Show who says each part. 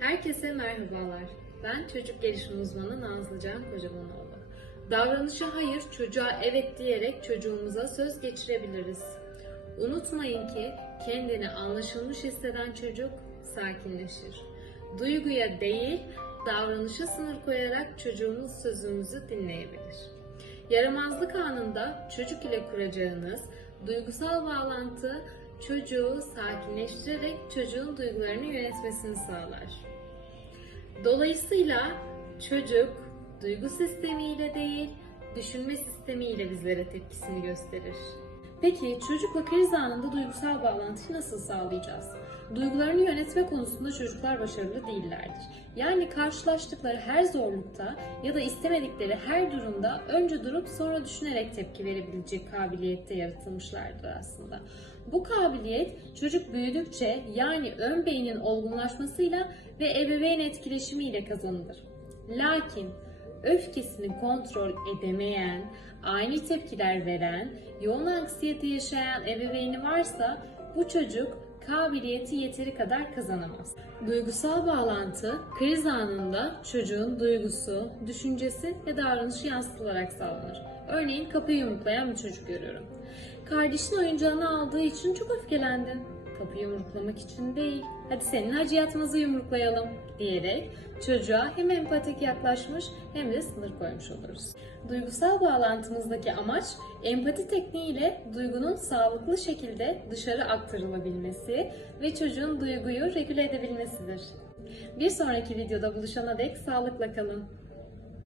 Speaker 1: Herkese merhabalar. Ben çocuk gelişim uzmanı Nazlıcan Kocabanoğlu. Davranışa hayır, çocuğa evet diyerek çocuğumuza söz geçirebiliriz. Unutmayın ki kendini anlaşılmış hisseden çocuk sakinleşir. Duyguya değil, davranışa sınır koyarak çocuğumuz sözümüzü dinleyebilir. Yaramazlık anında çocuk ile kuracağınız duygusal bağlantı çocuğu sakinleştirerek çocuğun duygularını yönetmesini sağlar. Dolayısıyla çocuk duygu sistemiyle değil, düşünme sistemiyle bizlere tepkisini gösterir. Peki çocukla kriz anında duygusal bağlantıyı nasıl sağlayacağız? Duygularını yönetme konusunda çocuklar başarılı değillerdir. Yani karşılaştıkları her zorlukta ya da istemedikleri her durumda önce durup sonra düşünerek tepki verebilecek kabiliyette yaratılmışlardır aslında. Bu kabiliyet çocuk büyüdükçe yani ön beynin olgunlaşmasıyla ve ebeveyn etkileşimiyle kazanılır. Lakin öfkesini kontrol edemeyen, ani tepkiler veren, yoğun anksiyete yaşayan ebeveyni varsa bu çocuk kabiliyeti yeteri kadar kazanamaz. Duygusal bağlantı kriz anında çocuğun duygusu, düşüncesi ve davranışı yansıtılarak sağlanır. Örneğin kapıyı yumruklayan bir çocuk görüyorum. Kardeşin oyuncağını aldığı için çok öfkelendin. Kapıyı yumruklamak için değil, hadi senin hacı yatmazı yumruklayalım diyerek çocuğa hem empatik yaklaşmış hem de sınır koymuş oluruz. Duygusal bağlantımızdaki amaç empati tekniğiyle duygunun sağlıklı şekilde dışarı aktarılabilmesi ve çocuğun duyguyu regüle edebilmesidir. Bir sonraki videoda buluşana dek sağlıkla kalın.